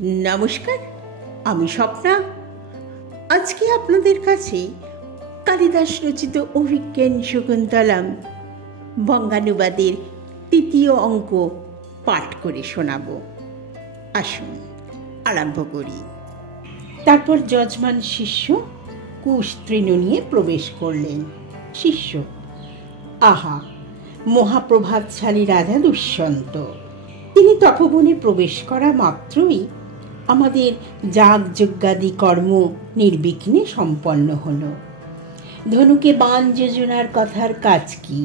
নমস্কার, আমি স্বপ্না। আজকে আপনাদের কাছে কালিদাস রচিত অভিজ্ঞান শকুন্তলম বঙ্গানুবাদের ৩য় অঙ্ক পাঠ করে শোনাব। আসুন আরম্ভ করি। তারপর যজমান শিষ্য কুশ তৃণ নিয়ে প্রবেশ করলেন। শিষ্য: আহা, মহাপ্রভাতশালী রাজা দুষ্যন্ত, তিনি তপবনে প্রবেশ করা মাত্রই আমাদের যাগযজ্ঞাদি কর্ম নির্বিঘ্নে সম্পন্ন হল। ধনুকে বাণ যোজনার কথার কাজ কি?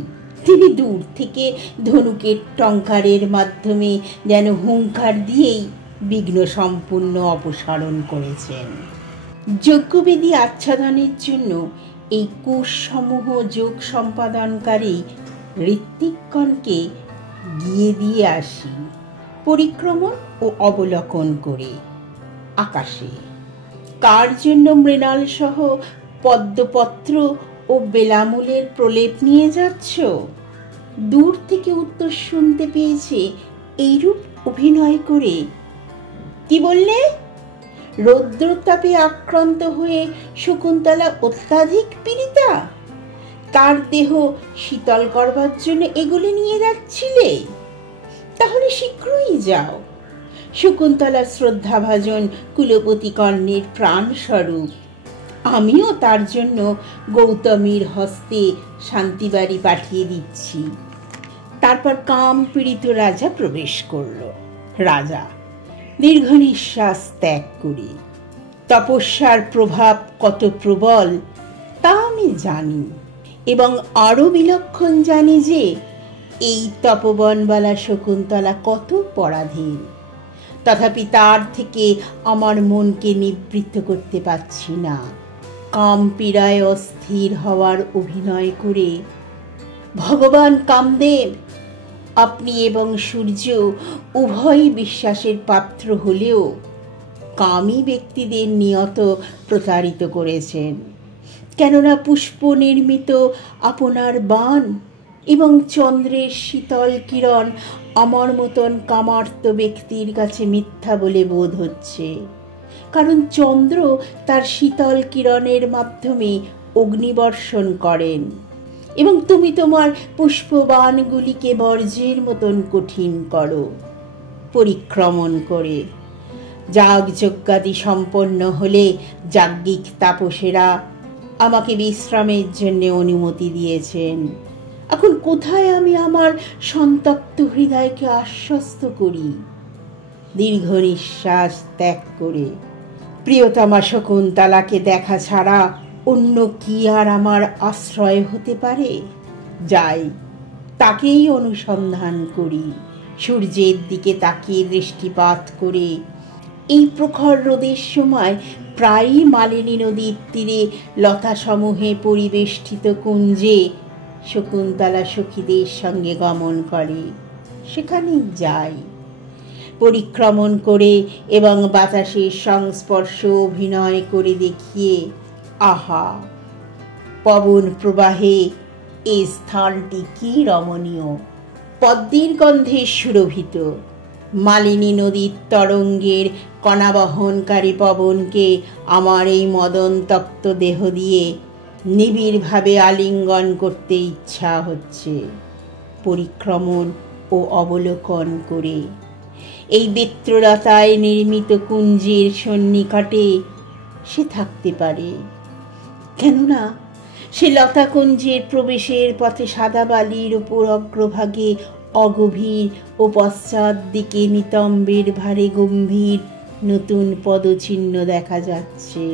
তিনি দূর থেকে ধনুকের টঙ্কারের মাধ্যমে যেন হুঙ্কার দিয়েই বিঘ্ন সম্পূর্ণ অপসারণ করেছেন। যজ্ঞবেদী আচ্ছাদনের জন্য এই কুশসমূহ যোগ সম্পাদনকারী ঋত্বিকগণকে গিয়ে দিয়ে আসি পরিক্রমণ ও অবলোকন করে। আকাশে কার জন্য মৃণাল সহ পদ্মপত্র ও বেলামূলের প্রলেপ নিয়ে যাচ্ছ? দূর থেকে উত্তর শুনতে পেয়েছে এইরূপ অভিনয় করে। কি বললে? রৌদ্রতাপে আক্রান্ত হয়ে শকুন্তলা অত্যাধিক পীড়িতা, তার দেহ শীতল করবার জন্য এগুলি নিয়ে যাচ্ছিলে? তাহলে শীঘ্রই যাও। শকুন্তলা শ্রদ্ধাভাজন কুলপতি কর্ণের প্রাণস্বরূপ। আমিও তার জন্য গৌতমীর হস্তে শান্তিবাড়ি পাঠিয়ে দিচ্ছি। তারপর কাম পীড়িত রাজা প্রবেশ করল। রাজা দীর্ঘ নিঃশ্বাস ত্যাগ করে, তপস্যার প্রভাব কত প্রবল তা আমি জানি, এবং আরো বিলক্ষণ জানি যে এই তপবনবালা শকুন্তলা কত পরাধীন। তথাপি তার থেকে আমার মনকে নিবৃত্ত করতে পারছি না। কাম পীড়ায় অস্থির হওয়ার অভিনয় করে, ভগবান কামদেব, আপনি এবং সূর্য উভয়ই বিশ্বাসের পাত্র হলেও কামী ব্যক্তিদের নিয়ত প্রতারিত করেছেন। কেননা পুষ্প নির্মিত আপনার বাণ এবং চন্দ্রের শীতল কিরণ আমার মতন কামার্ত ব্যক্তির কাছে মিথ্যা বলে বোধ হচ্ছে। কারণ চন্দ্র তার শীতল কিরণের মাধ্যমে অগ্নিবর্ষণ করেন, এবং তুমি তোমার পুষ্পবাণগুলিকে বর্জ্যের মতন কঠিন করো। পরিক্রমণ করে যাগযজ্ঞাদি সম্পন্ন হলে যাজ্ঞিক তাপসেরা আমাকে বিশ্রামের জন্য অনুমতি দিয়েছেন। এখন কোথায় আমি আমার সন্তপ্ত হৃদয়কে আশ্বস্ত করি? দীর্ঘ নিঃশ্বাস ত্যাগ করে, প্রিয়তমা শকুন্তলাকে দেখা ছাড়া অন্য কি আর আমার আশ্রয় হতে পারে? যাই, তাকেই অনুসন্ধান করি। সূর্যের দিকে তাকিয়ে দৃষ্টিপাত করে এই প্রখর রোদের সময় প্রায়ই মালিনী নদীর তীরে লতাসমূহে পরিবেষ্টিত কুঞ্জে শকুন্তলা সখীদের সঙ্গে গমন করে। সেখানেই যাই। পরিক্রমণ করে এবং বাতাসের সংস্পর্শ অভিনয় করে দেখিয়ে, আহা, পবন প্রবাহে এই স্থানটি কি রমণীয়! পদ্মের গন্ধে সুরভিত মালিনী নদীর তরঙ্গের কণাবহনকারী পবনকে আমার এই মদনতপ্ত দেহ দিয়ে নিবিড়ভাবে আলিঙ্গন করতে ইচ্ছা হচ্ছে। পরিক্রমণ ও অবলোকন করে এই বেত্রলতায় নির্মিত কুঞ্জের সন্নিকটে সে থাকতে পারে। কেননা সে লতাকুঞ্জের প্রবেশের পথে সাদা বালির উপর অগ্রভাগে অগভীর ও পশ্চাৎ দিকে নিতম্বের ভারে গম্ভীর নতুন পদচিহ্ন দেখা যাচ্ছে।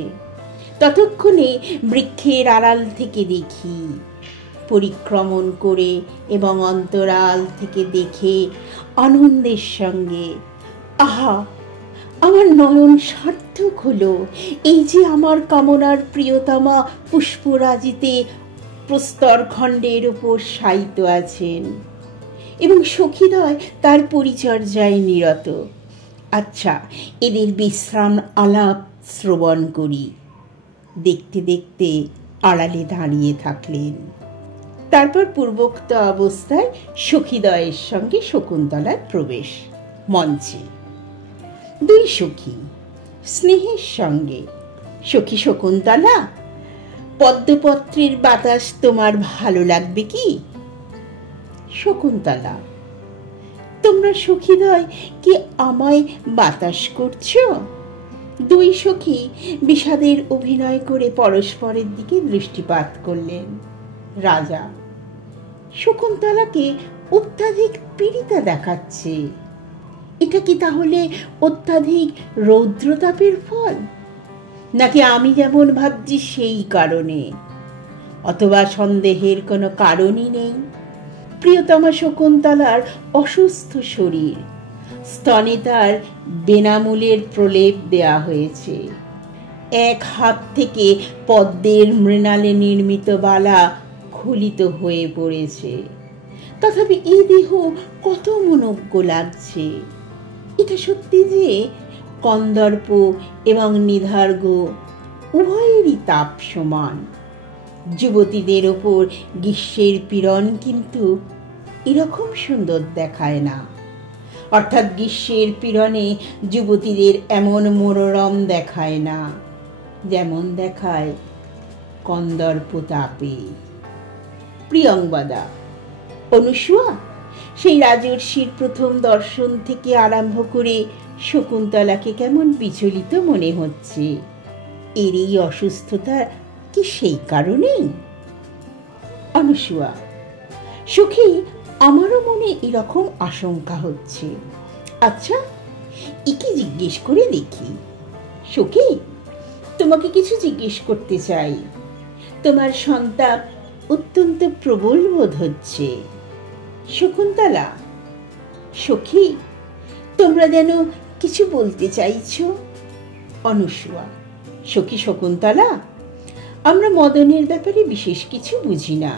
ততক্ষণে বৃক্ষের আড়াল থেকে দেখি। পরিক্রমণ করে এবং অন্তরাল থেকে দেখে আনন্দের সঙ্গে, আহা, আমার নয়ন সার্থক হলো। এই যে আমার কামনার প্রিয়তমা পুষ্পরাজিতে প্রস্তরখণ্ডের উপর শায়িত আছেন, এবং সখীদ্বয় তার পরিচর্যায় নিরত। আচ্ছা, এদের বিশ্রাম আলাপ শ্রবণ করি। দেখতে দেখতে আড়ালে দাঁড়িয়ে থাকলেন। তারপর পূর্বোক্ত অবস্থায় সখীদ্বয়ের সঙ্গে শকুন্তলার প্রবেশ। মঞ্চে দুই সখী স্নেহের সঙ্গে। সখী শকুন্তলা, পদ্মপত্রের বাতাস তোমার ভালো লাগবে কি? শকুন্তলা, তোমরা সখীদ্বয় কি আমায় বাতাস করছো? দুই সখী বিষাদের অভিনয় করে পরস্পরের দিকে দৃষ্টিপাত করলেন। রাজা, শকুন্তলাকে অত্যাধিক পীড়িতা দেখাচ্ছে। এটা কি তাহলে অত্যাধিক রৌদ্রতাপের ফল, নাকি আমি যেমন ভাবছি সেই কারণে? অথবা সন্দেহের কোনো কারণই নেই। প্রিয়তমা শকুন্তলার অসুস্থ শরীর, স্তনে তার বেনামূলের প্রলেপ দেয়া হয়েছে। এক হাত থেকে পদ্মের মৃণালে নির্মিত বালা স্খলিত হয়ে পড়েছে। তথাপি এই দেহ কত মনোজ্ঞ লাগছে। এটা সত্যি যে কন্দর্প এবং নিধার্গ উভয়েরই তাপ সমান। যুবতীদের ওপর গ্রীষ্মের পীড়ন কিন্তু এরকম সুন্দর দেখায় না। অর্থাৎ গ্রীষ্মের পীড়নে যুবতীদের এমন মনোরম দেখায় না যেমন দেখায় কন্দর্প তাপে। প্রিয়ংবদা, অনুসূয়া, সেই রাজর্ষির প্রথম দর্শন থেকে আরম্ভ করে শকুন্তলাকে কেমন বিচলিত মনে হচ্ছে। এর এই অসুস্থতা কি সেই কারণেই? অনুসূয়া, সখী, আমারও মনে এরকম আশঙ্কা হচ্ছে। আচ্ছা, একে জিজ্ঞেস করে দেখি। সখী, তোমাকে কিছু জিজ্ঞেস করতে চাই। তোমার সন্তাপ অত্যন্ত প্রবল বোধ হচ্ছে। শকুন্তলা, সখী, তোমরা যেন কিছু বলতে চাইছ। অনুসূয়া, সখী শকুন্তলা, আমরা মদনের ব্যাপারে বিশেষ কিছু বুঝি না,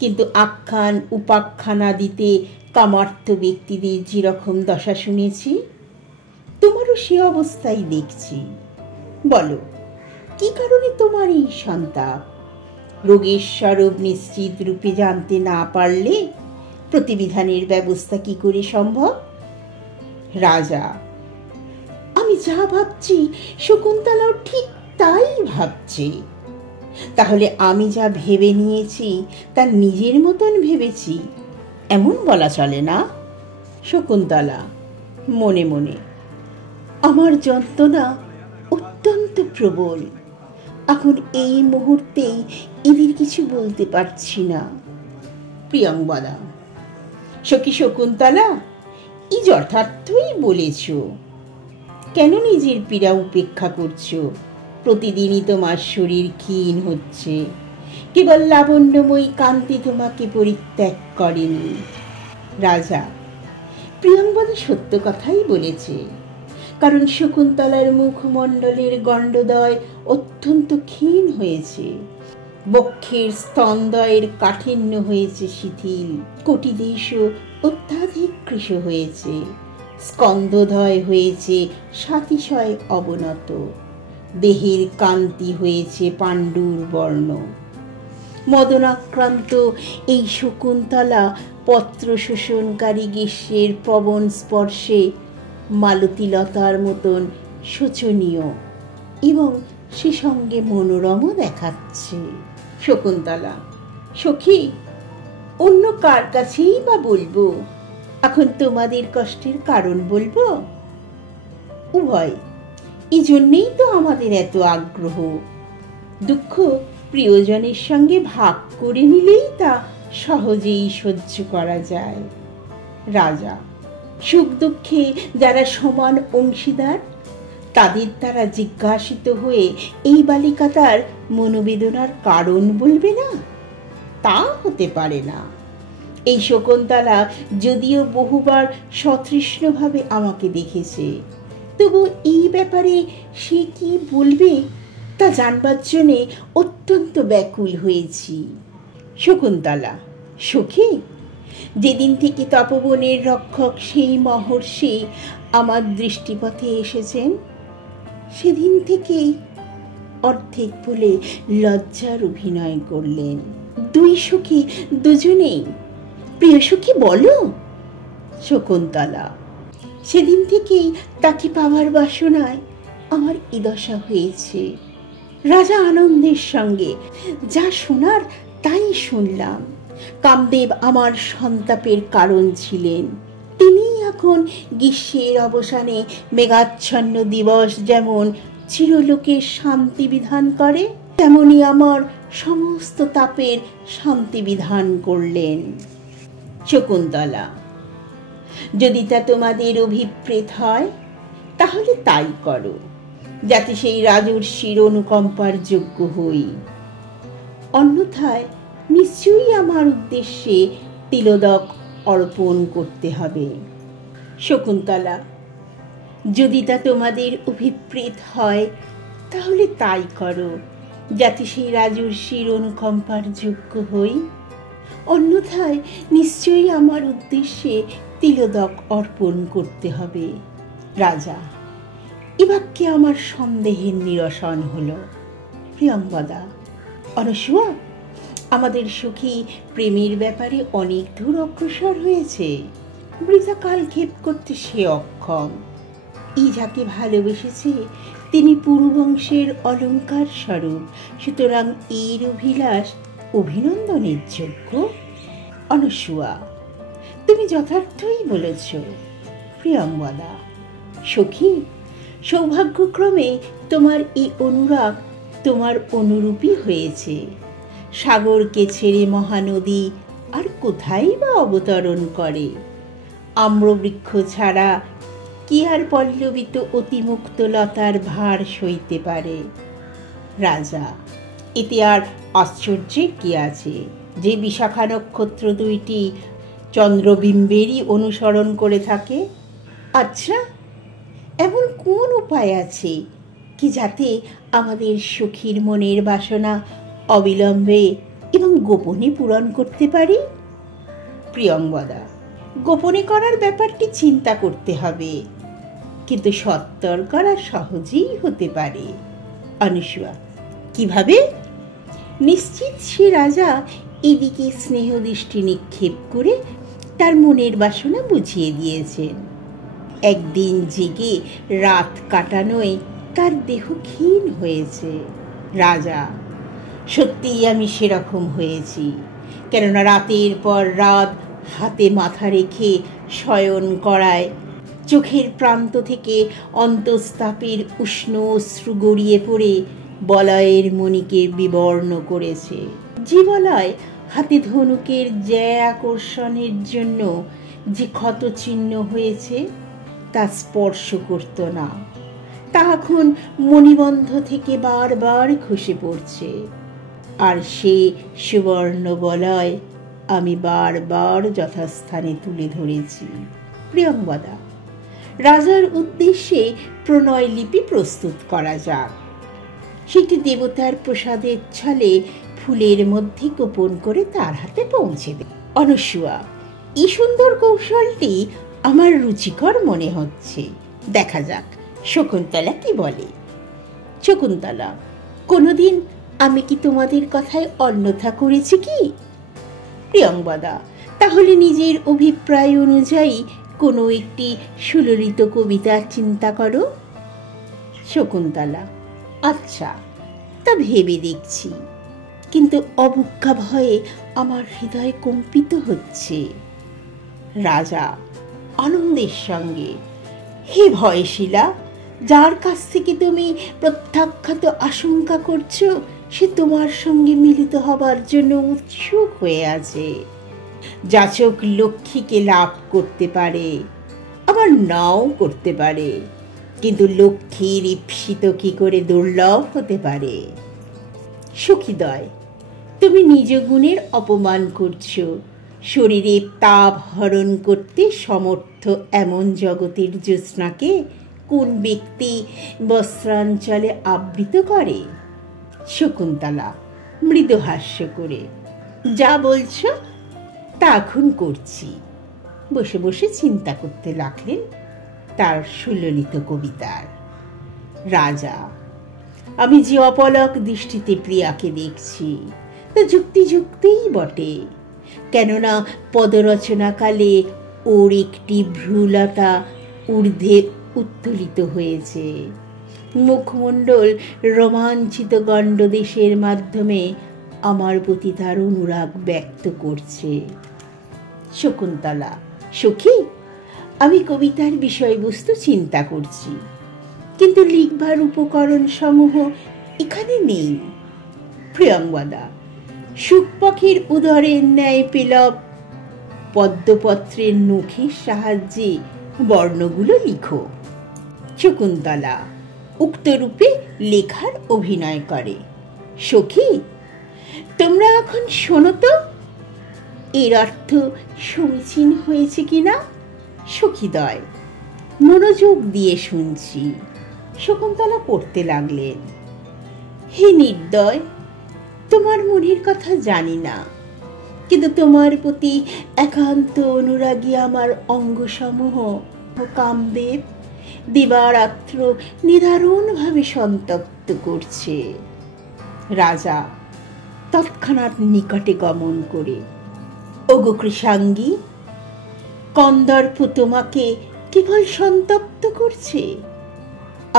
কিন্তু আখ্যান উপাখ্যান আদিতে কামার্থ ব্যক্তিদের যেরকম দশা শুনেছি, তোমারও সে অবস্থাই দেখছি। বলো, কি কারণে তোমার এই সন্তাপ? রোগের স্বরূপ নিশ্চিত রূপে জানতে না পারলে প্রতিবিধানের ব্যবস্থা কি করে সম্ভব? রাজা, আমি যা ভাবছি শকুন্তলাও ঠিক তাই ভাবছে। তাহলে আমি যা ভেবে নিয়েছি তা নিজের মতন ভেবেছি এমন বলা চলে না? শকুন্তলা মনে মনে, আমার যন্ত্রণা অত্যন্ত প্রবল। এখন এই মুহূর্তেই এদের কিছু বলতে পারছি না। প্রিয়ংবদা, সখী শকুন্তলা, এই যথার্থই বলেছ। কেন নিজের পীড়া উপেক্ষা করছো? প্রতিদিনই তোমার শরীর ক্ষীণ হচ্ছে। কেবল লাবণ্যময়ী কান্তি তোমাকে পরিত্যাগ করেনি। রাজা, প্রিয়ংবদা সত্য কথাই বলেছে, কারণ শকুন্তলার মুখমণ্ডলের গণ্ডদয় অত্যন্ত ক্ষীণ হয়েছে। বক্ষের স্তনদয়ের কাঠিন্য হয়েছে শিথিল, কটিদেশও অত্যাধিক কৃশ হয়েছে, স্কন্ধদ্বয় হয়েছে সাতিশয় অবনত, দেহের কান্তি হয়েছে পাণ্ডুর বর্ণ। মদনাক্রান্ত এই শকুন্তলা পত্র শোষণকারী গ্রীষ্মের পবন স্পর্শে মালতীলতার মতন শোচনীয় এবং সে সঙ্গে মনোরমও দেখাচ্ছে। শকুন্তলা, সখী, অন্য কার কাছেই বা বলবো? এখন তোমাদের কষ্টের কারণ বলবো? উভয়, এই জন্যেই তো আমাদের এত আগ্রহ। দুঃখ প্রিয়জনের সঙ্গে ভাগ করে নিলেই তা সহজেই সহ্য করা যায়। রাজা, সুখ দুঃখে যারা সমান অংশীদার তাদের দ্বারা জিজ্ঞাসিত হয়ে এই বালিকা তার মনোবেদনার কারণ বলবে না? তা হতে পারে না। এই শকুন্তলা যদিও বহুবার সতৃষ্ণভাবে আমাকে দেখেছে, তবু এই ব্যাপারে সে কি বলবে তা জানবার জন্যে অত্যন্ত ব্যাকুল হয়েছি। শকুন্তলা, সখী, যেদিন থেকে তপবনের রক্ষক সেই মহর্ষি আমার দৃষ্টিপথে এসেছেন, সেদিন থেকেই অর্ধেক বলে লজ্জার অভিনয় করলেন। দুই সখী দুজনেই। প্রিয় সখী, বলো। শকুন্তলা, সেদিন থেকেই তাকে পাওয়ার বাসনায় আমার এই দশা হয়েছে। রাজা আনন্দের সঙ্গে, যা শোনার তাই শুনলাম। কামদেব আমার সন্তাপের কারণ ছিলেন। তিনি এখন গ্রীষ্মের অবসানে মেঘাচ্ছন্ন দিবস যেমন চিরলোকের শান্তি বিধান করে, তেমনি আমার সমস্ত তাপের শান্তি বিধান করলেন। শকুন্তলা, যদি তা তোমাদের অভিপ্রেত হয় তাহলে তাই করো, যাতে সেই রাজর্ষির অনুকম্পার যোগ্য হই। অন্যথায় নিশ্চয়ই আমার উদ্দেশ্যে তিলোদক অর্পণ করতে হবে। শকুন্তলা, যদি তা তোমাদের অভিপ্রেত হয় তাহলে তাই করো, যাতে সেই রাজর্ষির অনুকম্পার যোগ্য হই। অন্যথায় নিশ্চয়ই আমার উদ্দেশ্যে তিলোদক অর্পণ করতে হবে। রাজা, এ বাক্যে আমার সন্দেহের নিরসন হল। প্রিয়ঙ্বদা, অনসূয়া, আমাদের সখী প্রেমের ব্যাপারে অনেক দূর অগ্রসর হয়েছে। বৃথা কালক্ষেপ করতে সে অক্ষম। যাকে ভালোবেসেছে তিনি পুরুবংশের অলঙ্কার স্বরূপ, সুতরাং এর অভিলাষ অভিনন্দনের যোগ্য। অনসূয়া, তুমি যথার্থই বলেছ। প্রিয়ঙ্বদা, সখী, সৌভাগ্যক্রমে তোমার এই অনুরাগ তোমার অনুরূপী হয়েছে। সাগরকে ছেড়ে মহানদী আর কোথায় বা অবতরণ করে? আম্রবৃক্ষ ছাড়া কি আর পল্লবিত অতিমুক্ত লতার ভার সইতে পারে? রাজা, এতে আর আশ্চর্যের কি আছে যে বিশাখা নক্ষত্র দুইটি চন্দ্রবিম্বেরই অনুসরণ করে থাকে? আচ্ছা, এমন কোন উপায় আছে কি যাতে আমাদের সখীর মনের বাসনা অবিলম্বে এবং গোপনে পূরণ করতে পারি? প্রিয়ঙ্বদা, গোপনে করার ব্যাপারটি চিন্তা করতে হবে, কিন্তু সত্তর করা সহজেই হতে পারে। অনুসূয়া, কিভাবে? নিশ্চিত সে রাজা এদিকে স্নেহ দৃষ্টি নিক্ষেপ করে তার মনের বাসনা বুঝিয়ে দিয়েছেন। একদিন জেগে রাত কাটানোয় তার দেহ ক্ষীণ হয়েছে। রাজা, সত্যিই আমি সেরকম হয়েছি, কেননা রাতের পর রাত হাতে মাথা রেখে শয়ন করায় চোখের প্রান্ত থেকে অন্তস্তাপের উষ্ণ অশ্রু গড়িয়ে পড়ে বলয়ের মণিকে বিবর্ণ করেছে। যে বলয় হাতে ধনুকের জ্যা আকর্ষণের জন্য যে ক্ষত চিহ্ন হয়েছে তা স্পর্শ করত না, তা এখন মণিবন্ধ থেকে বারবার খসে পড়ছে। আর সে সুবর্ণ বলয় আমি বারবার যথাস্থানে তুলে ধরেছি। প্রিয়ঙ্বদা, রাজার উদ্দেশ্যে প্রণয় লিপি প্রস্তুত করা যাক। সেটি দেবতার প্রসাদের ছলে ফুলের মধ্যে গোপন করে তার হাতে পৌঁছে দেয়। অনসূয়া, এই সুন্দর কৌশলটি আমার রুচিকর মনে হচ্ছে। দেখা যাক শকুন্তলা কি বলে। শকুন্তলা, কোনোদিন আমি কি তোমাদের কথায় অন্যথা করেছি কি? প্রিয়ঙ্বদা, তাহলে নিজের অভিপ্রায় অনুযায়ী কোনো একটি সুললিত কবিতার চিন্তা করো। শকুন্তলা, আচ্ছা, তা ভেবে দেখছি, কিন্তু অবজ্ঞা ভয়ে আমার হৃদয় কম্পিত হচ্ছে। রাজা আনন্দের সঙ্গে, হে ভয়শীলা, যার কাছ থেকে তুমি প্রত্যাখ্যাত আশঙ্কা করছো সে তোমার সঙ্গে মিলিত হবার জন্য উৎসুক হয়ে আছে। যাচক লক্ষ্মীকে লাভ করতে পারে, আবার নাও করতে পারে, কিন্তু লক্ষ্মীর ঈপ্সিত কি করে দুর্লভ হতে পারে? সখীদয়, তুমি নিজ গুণের অপমান করছো। শরীরে তাপ হরণ করতে সমর্থ এমন জগতের জ্যোৎস্নাকে কোন ব্যক্তি বস্ত্রাঞ্চলে আবৃত করে? শকুন্তলা মৃদু হাস্য করে, যা বলছো তা এখন করছি। বসে বসে চিন্তা করতে লাগলেন তার সুললিত কবিতার। রাজা, আমি যে অপলক দৃষ্টিতে প্রিয়াকে দেখছি তা যুক্তিযুক্তই বটে, কেননা পদরচনাকালে ওর একটি ভ্রূলতা ঊর্ধ্বে উত্তোলিত হয়েছে। মুখমণ্ডল রোমাঞ্চিত গণ্ডদেশের মাধ্যমে আমার প্রতি তার অনুরাগ ব্যক্ত করছে। শকুন্তলা: সখী, আমি কবিতার বিষয়বস্তু চিন্তা করছি, কিন্তু লিখবার উপকরণ সমূহ এখানে নেই। প্রিয়ংবদা: সুখ পাখির উদরের ন্যায় পেলব পদ্মপত্রের নখের সাহায্যে বর্ণগুলো লিখো। শকুন্তলা উক্তরূপে লেখার অভিনয় করে। সখী, তোমরা এখন শোনো তো, এর অর্থ সমীচীন হয়েছে কিনা। সখীদ্বয়: মনোযোগ দিয়ে শুনছি। শকুন্তলা পড়তে লাগলেন। হে নির্দয়, তোমার মনের কথা জানি না, কিন্তু তোমার প্রতি একান্ত অনুরাগী আমার অঙ্গসমূহ কামদেব দিবারাত্র নিদারুণভাবে সন্তপ্ত করছে। রাজা তৎক্ষণাৎ নিকটে গমন করে: ওগো কৃষাঙ্গী, কন্দর্প তোমাকে কেবল সন্তপ্ত করছে,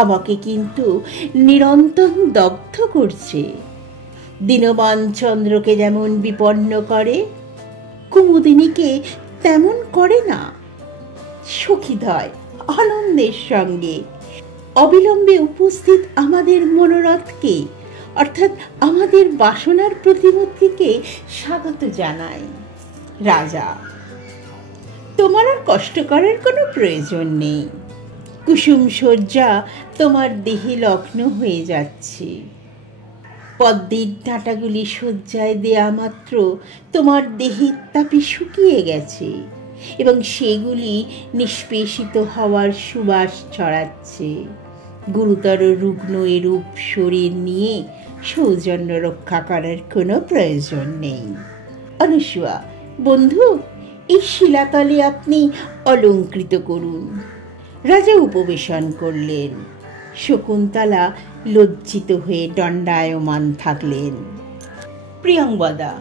আমাকে কিন্তু নিরন্তর দগ্ধ করছে। দীনবান চন্দ্রকে যেমন বিপন্ন করে, কুমুদিনীকে তেমন করে না। সখীদ্বয় আনন্দের সঙ্গে অবিলম্বে উপস্থিত আমাদের মনোরথকে, অর্থাৎ আমাদের বাসনার প্রতিমূর্তিকে স্বাগত জানাই। রাজা: তোমার আর কষ্ট করার কোনো প্রয়োজন নেই। কুসুম শয্যা তোমার দেহে লগ্ন হয়ে যাচ্ছে। পদ্মের ডাঁটাগুলি শয্যায় দেয়া মাত্র তোমার দেহের তাপে শুকিয়ে গেছে এবং সেগুলি নিষ্পেষিত হওয়ার সুবাস ছড়াচ্ছে। গুরুতর রুগ্ন এরূপ শরীর নিয়ে সৌজন্য রক্ষা করার কোনো প্রয়োজন নেই। অনুসূয়া: বন্ধু, এই শিলাতলে আপনি অলঙ্কৃত করুন। রাজা উপবেশন করলেন। শকুন্তলা লজ্জিত হয়ে দণ্ডায়মান থাকলেন। প্রিয়ংবদা: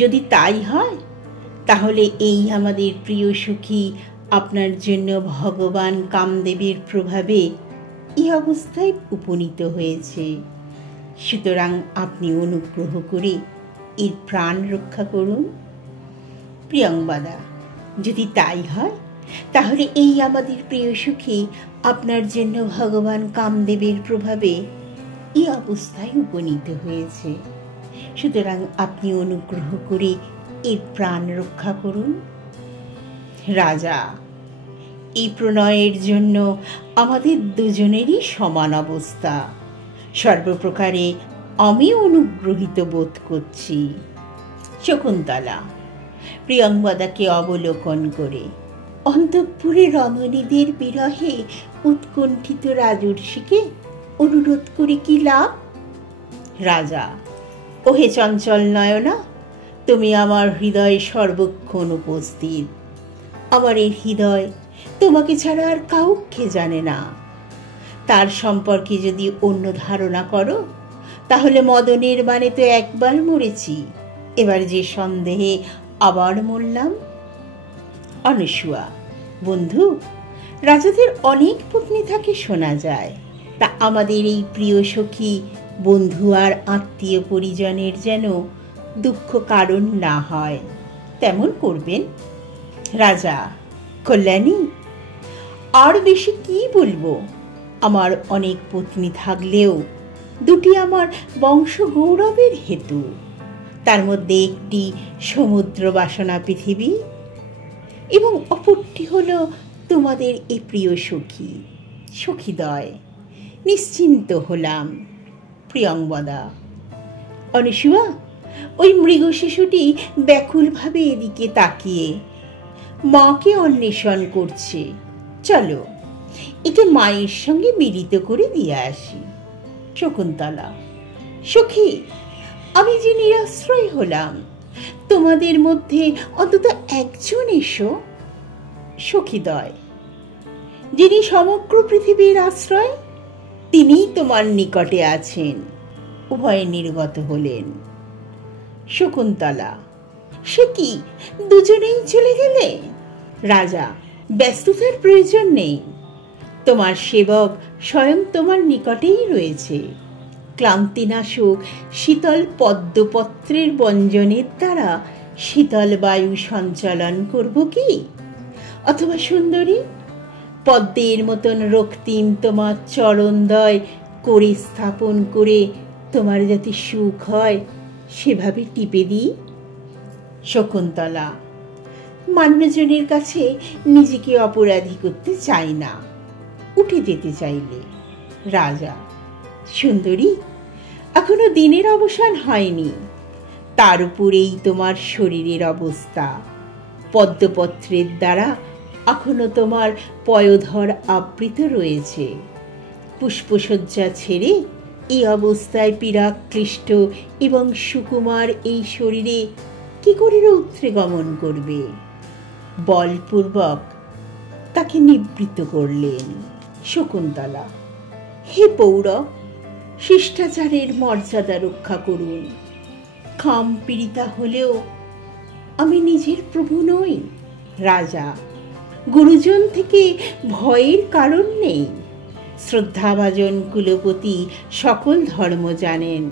যদি তাই হয়, তাহলে এই আমাদের প্রিয় সখী আপনার জন্য ভগবান কামদেবের প্রভাবে এই অবস্থায় উপনীত হয়েছে। সুতরাং আপনি অনুগ্রহ করে এর প্রাণ রক্ষা করুন। প্রিয়ংবদা: যদি তাই হয়, তাহলে এই আমাদের প্রিয় সখী আপনার জন্য ভগবান কামদেবের প্রভাবে এই অবস্থায় উপনীত হয়েছে। সুতরাং আপনি অনুগ্রহ করে এর প্রাণ রক্ষা করুন। রাজা: এই প্রণয়ের জন্য আমাদের দুজনেরই সমান অবস্থা। সর্বপ্রকারে আমি অনুগ্রহিত বোধ করছি। শকুন্তলা প্রিয়ংবদাকে অবলোকন করে: অন্তঃপুরে রমণীদের বিরহে উৎকণ্ঠিত রাজর্ষিকে অনুরোধ করে কি লাভ? রাজা: ওহে চঞ্চল নয়না, তুমি আমার হৃদয়ে সর্বক্ষণ উপস্থিত। আমার এই হৃদয় তোমাকে ছাড়া আর কাউকে জানে না। তার সম্পর্কে যদি অন্য ধারণা করো, তাহলে মদনের বাণে তো একবার মরেছি, এবার যে সন্দেহে আবার মরলাম। অনুসূয়া: বন্ধু, রাজাদের অনেক পত্নী থাকে শোনা যায়, তা আমাদের এই প্রিয় সখী বন্ধু আর আত্মীয় পরিজনের যেন দুঃখ কারণ না হয়, তেমন করবেন। রাজা: কল্যাণী, আর বেশি কি বলবো? আমার অনেক পত্নী থাকলেও দুটি আমার বংশ গৌরবের হেতু। তার মধ্যে একটি সমুদ্র বাসনা পৃথিবী এবং অপরটি হলো তোমাদের এই প্রিয় সখী। সখীদ্বয় নিশ্চিন্ত হলাম। প্রিয়ংবদা: অনুসূয়া, ওই মৃগ শিশুটি ব্যাকুলভাবে এদিকে তাকিয়ে মাকে অন্বেষণ করছে। চলো, একে মায়ের সঙ্গে মিলিত করে দিয়ে আসি। শকুন্তলা: সখী, আমি যে নিরাশ্রয় হলাম, তোমাদের মধ্যে অন্তত একজন এসো। সখীদ্বয়: যিনি সমগ্র পৃথিবীর আশ্রয়, তিনিই তোমার নিকটে আছেন। উভয়ে নির্গত হলেন। শকুন্তলা: সে কি, দুজনেই চলে গেলে? রাজা: ব্যস্ততার প্রয়োজন নেই, তোমার সেবক স্বয়ং তোমার নিকটেই রয়েছে। ক্লান্তিনাশক শীতল পদ্মপত্রের বঞ্জনের দ্বারা শীতল বায়ু সঞ্চালন করব কি? অথবা সুন্দরী, পদ্মের মতন রক্তিম তোমার চরণদ্বয় করে স্থাপন করে তোমার যাতে সুখ হয় সেভাবে টিপে দিই? শকুন্তলা মান্যজনের কাছে নিজেকে অপরাধী করতে চাই না, উঠে যেতে চাইলে। রাজা, সুন্দরী, এখনো দিনের অবসান হয়নি, তার উপরেই তোমার শরীরের অবস্থা। পদ্মপত্রের দ্বারা এখনো তোমার পয়োধর আবৃত রয়েছে। পুষ্পসজ্জা ছেড়ে এই অবস্থায় পীড়াক্লিষ্ট এবং সুকুমার এই শরীরে কি করে রৌদ্রে গমন করবে? বলপূর্বক তাকে নিবৃত্ত করলেন। শকুন্তলা, হে পৌরব, শিষ্টাচারের মর্যাদা রক্ষা করুন। খাম পীড়িতা হলেও আমি নিজের প্রভু নই। রাজা, গুরুজন থেকে ভয়ের কারণ নেই। শ্রদ্ধাভাজন কুলপতি সকল ধর্ম জানেন।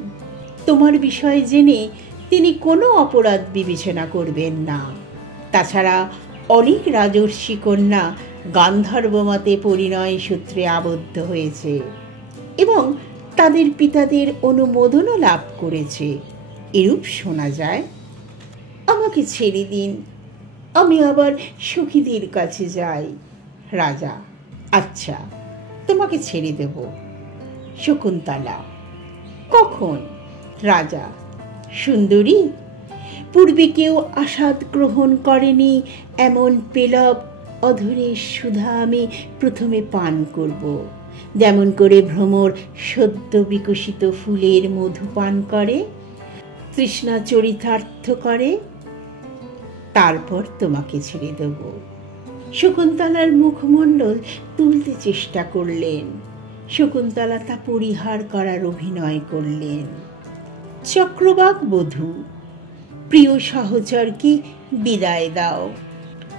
তোমার বিষয় জেনে তিনি কোনো অপরাধ বিবেচনা করবেন না। তাছাড়া অনেক রাজর্ষি কন্যা গান্ধর্বমতে পরিণয় সূত্রে আবদ্ধ হয়েছে এবং তাদের পিতাদের অনুমোদনও লাভ করেছে, এরূপ শোনা যায়। আমাকে ছেড়ে দিন, আমি আবার সখীদের কাছে যাই। রাজা, আচ্ছা, তোমাকে ছেড়ে দেব। শকুন্তলা, কখন? রাজা, সুন্দরী, পূর্বে কেউ আস্বাদ গ্রহণ করেনি এমন পেলব অধরের সুধা আমি প্রথমে পান করব, যেমন করে ভ্রমর সদ্য বিকশিত ফুলের মধু পান করে, তৃষ্ণা চরিতার্থ করে। তারপর তোমাকে ছেড়ে দেব। শকুন্তলার মুখমণ্ডল তুলতে চেষ্টা করলেন। শকুন্তলা তা পরিহার করার অভিনয় করলেন। চক্রবাক বধূ, প্রিয় সহচরকে বিদায় দাও।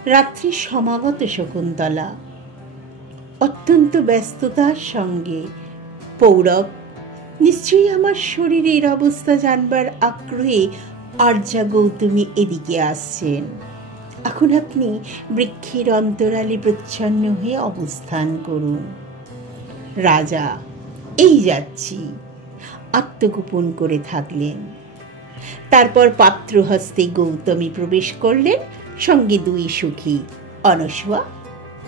রাত্রি সমাগত শকুন্তলা অত্যন্ত ব্যস্ততার সঙ্গে। পৌরব, নিশ্চয়ই আমার শরীরের অবস্থা জানবার আগ্রহে আর্যা গৌতমী এদিকে আসছেন। এখন আপনি বৃক্ষের অন্তরালে প্রচ্ছন্ন হয়ে অবস্থান করুন। রাজা, এই যাচ্ছি, আত্মগোপন করে থাকলেন। তারপর পাত্রহস্তে গৌতমী প্রবেশ করলেন, সঙ্গে দুই সখী, অনস্যা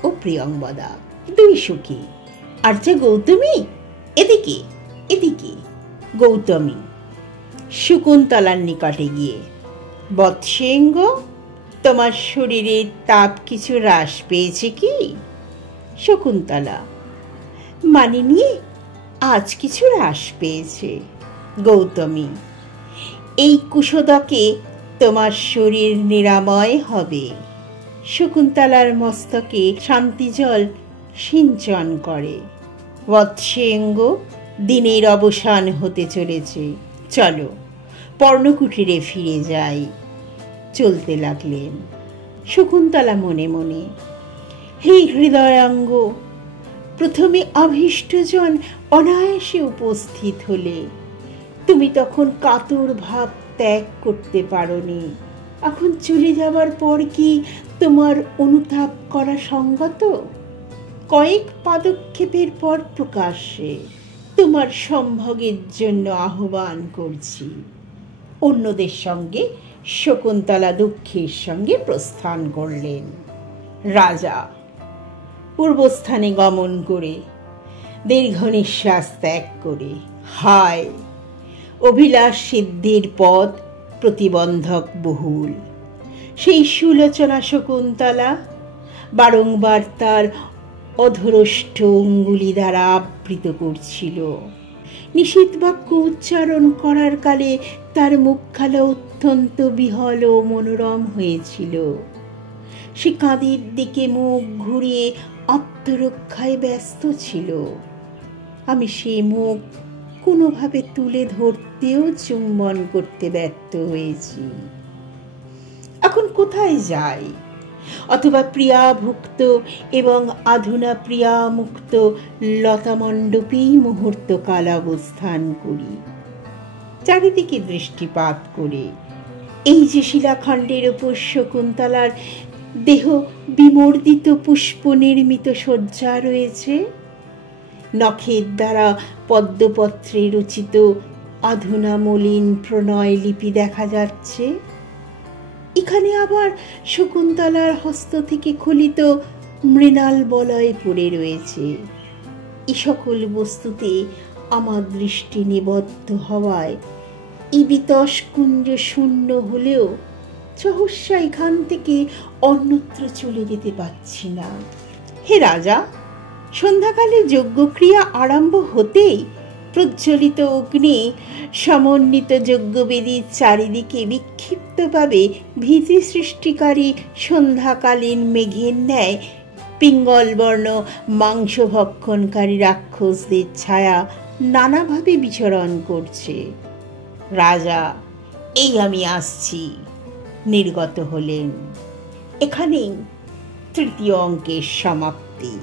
ও প্রিয়ংবদা। দুই সখী, আর্যা গৌতমী, এদিকে এদিকে। গৌতমী শকুন্তলার নিকটে গিয়ে, বৎসেঙ্গ, তোমার শরীরের তাপ কিছু হ্রাস পেয়েছে কি? শকুন্তলা, মানিনি, আজ কিছু হ্রাস পেয়েছে। গৌতমী, এই কুশোদকে তোমার শরীর নিরাময় হবে। শকুন্তলার মস্তকে শান্তিজল সিঞ্চন করে। বৎসেঙ্গ, দিনের অবসান হতে চলেছে, চলো পর্ণকুটিরে ফিরে যাই। চলতে লাগলেন। শকুন্তলা মনে মনে, হে হৃদয়াঙ্গ, প্রথমে অভীষ্টজন অনায়াসে উপস্থিত হলে, তুমি তখন কাতর ভাব ত্যাগ করতে পারোনি। এখন চলে যাবার পর কি তোমার অনুতাপ করা সঙ্গত? কয়েক পদক্ষেপের পর প্রকাশ্যে তোমার সম্ভোগের জন্য আহ্বান করছি। অন্যদের সঙ্গে শকুন্তলা দুঃখের সঙ্গে প্রস্থান করলেন। রাজা পূর্বস্থানে গমন করে দীর্ঘ নিঃশ্বাস ত্যাগ করে, হায়, অভিলাষ সিদ্ধির পথ প্রতিবন্ধক বহুল। সেই সুলোচনা শকুন্তলা বারংবার তার অধরষ্ঠ অঙ্গুলি দ্বারা আবৃত করছিল। নিষিদ্ধ বাক্য উচ্চারণ করার কালে তার মুখখানা অত্যন্ত বিহল ও মনোরম হয়েছিল। সে কাঁধের দিকে মুখ ঘুরিয়ে আত্মরক্ষায় ব্যস্ত ছিল। আমি সে মুখ কোনোভাবে তুলে ধরতেও চুম্বন করতে ব্যর্থ হয়েছি। এখন কোথায় যাই? অথবা প্রিয়াভুক্ত এবং আধুনা প্রিয়ামুক্ত লতামণ্ডপেই মুহূর্তকাল অবস্থান করি, চারিদিকে দৃষ্টিপাত করে। এই যে শিলাখণ্ডের ওপর শকুন্তলার দেহ বিমর্দিত পুষ্প নির্মিত শয্যা রয়েছে, নখের দ্বারা পদ্মপত্রে রচিত আধুনা মলিন প্রণয় লিপি দেখা যাচ্ছে। এখানে আবার শকুন্তলার হস্ত থেকে খলিত মৃণাল বলয় পড়ে রয়েছে। এই সকল বস্তুতে আমার দৃষ্টি নিবদ্ধ হওয়ায় এই বিতস কুঞ্জ শূন্য হলেও সহসা এখান থেকে অন্যত্র চলে যেতে পারছি না। হে রাজা, সন্ধ্যাকালে যজ্ঞক্রিয়া আরম্ভ হতেই প্রজ্বলিত অগ্নি সমন্বিত যজ্ঞবেদীর চারিদিকে বিক্ষিপ্তভাবে ভীতি সৃষ্টিকারী সন্ধ্যাকালীন মেঘের ন্যায় পিঙ্গলবর্ণ মাংস ভক্ষণকারী রাক্ষসদের ছায়া নানাভাবে বিচরণ করছে। রাজা, এই আমি আসছি নির্গত হলেন। এখানেই তৃতীয় অঙ্কের সমাপ্তি।